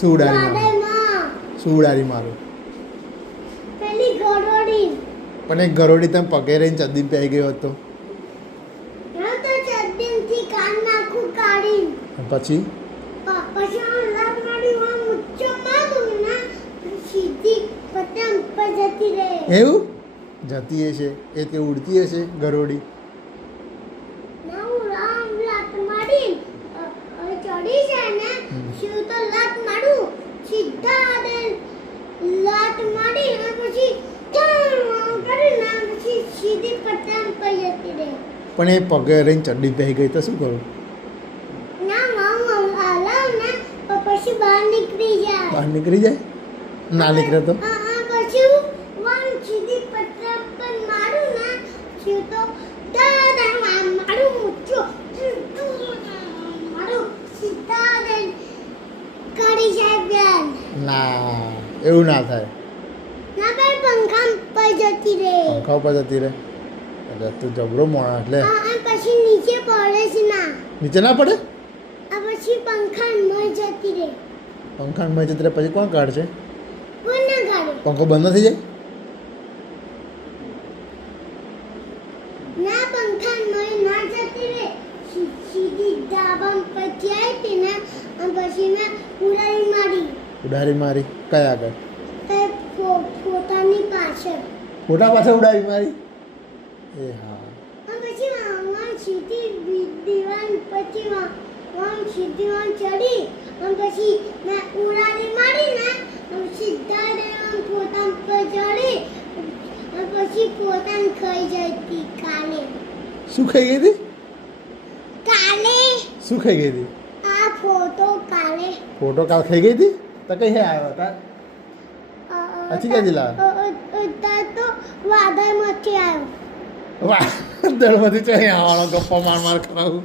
શું ઉડાડી મારું? શું ઉડાડી મારું? પેલી ગરોડી. પણ એક ગરોડી તમે પગે રહીને ચડ્ડી પહેરી ગયો હતો હા તો ચડ્ડીથી કાન નાખું કાઢી. પછી પછી હું લાત મારી હું મુચ્ચો મારું ને સીધી પતંગ પર જતી રહે. એવું જતી હશે એ તે ઉડતી હશે ગરોડી. ના હું રામ લાત મારી ચડી જાય ને શું તો લાત મારું સીધા દે લાત મારી અને પછી કરીને પછી સીધી પતંગ પર જતી રહે. પણ એ પગે રહીને ચડ્ડી પહેરી ગઈ તો શું કરું? ના મામા આલા ને પછી બહાર નીકળી જાય. બહાર નીકળી જાય? ના નીકળે તો પછી વન સીધી પતંગ પર મારું ને શું તો દાદા મારું મુચ્ચો મારું સીધા દે કરી જાય બેન. ના એવું ના થાય. ના ભાઈ પંખા પર જતી રહે. પંખા ઉપર જતી રહે એટલે તું જબરો મોણા એટલે પછી નીચે પડે છે ના. નીચે ના પડે? પછી પંખા માં જતી રહે. પંખામાં જતી રહે પછી કોણ કાઢશે? કોણ ના કાઢે? પંખો બંધ ન થઈ જાય? ના પંખા માં ના જતી રહે સીધી ડાબા પર જાય તે ને પછી મેં ઉડાડી મારી. ઉડાડી મારી કયા આગળ? પોતાની પાછળ. ફોટા પાછળ ઉડાડી મારી? એ હા. પછી વામ સીધી દીવાન પછી વામ સીધી વામ ચડી અને પછી મેં ઉડાડી મારી ને સીધા દેવાન પોતાન પર ચડી અને પછી પોતાન ખાઈ જતી કાલે. શું ખાઈ ગઈ હતી? કાલે શું ખાઈ ગઈ હતી? આ ફોટો કાલે ફોટો કાલ ખાઈ ગઈ હતી તો કઈ હે આવ્યો હતા? અચી ક્યાંથી લાવ્યા? તો વાદળમાંથી આવ્યો. વાહ દળમાંથી ચઈ આવવાનો ગપ્પા માર કરાવું.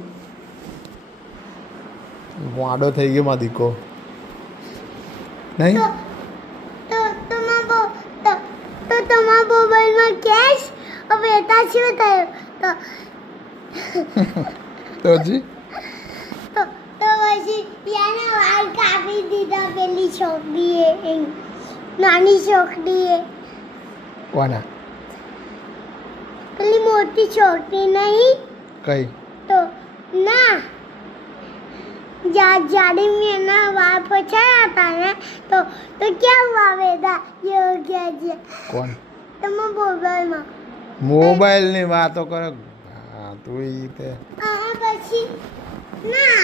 વાડો થઈ ગયો માં દીકો નહીં? તો તમારા મોબાઈલમાં કેશ હવે એતા શું થયું? તો હજી તો પછી યાને વાળ કાપી દીધા પેલી છોકરીએ નાની છોકરીએ. કોના? પેલી મોટી છોકરી નહીં કઈ? તો ના જાડી મેં એના વાળ પછાયા હતા ને તો ક્યાં વાવેદા યોગ્ય છે કોણ? તમારા મોબાઈલમાં. મોબાઈલની વાતો કરે. હા તું ઈ તે પછી ના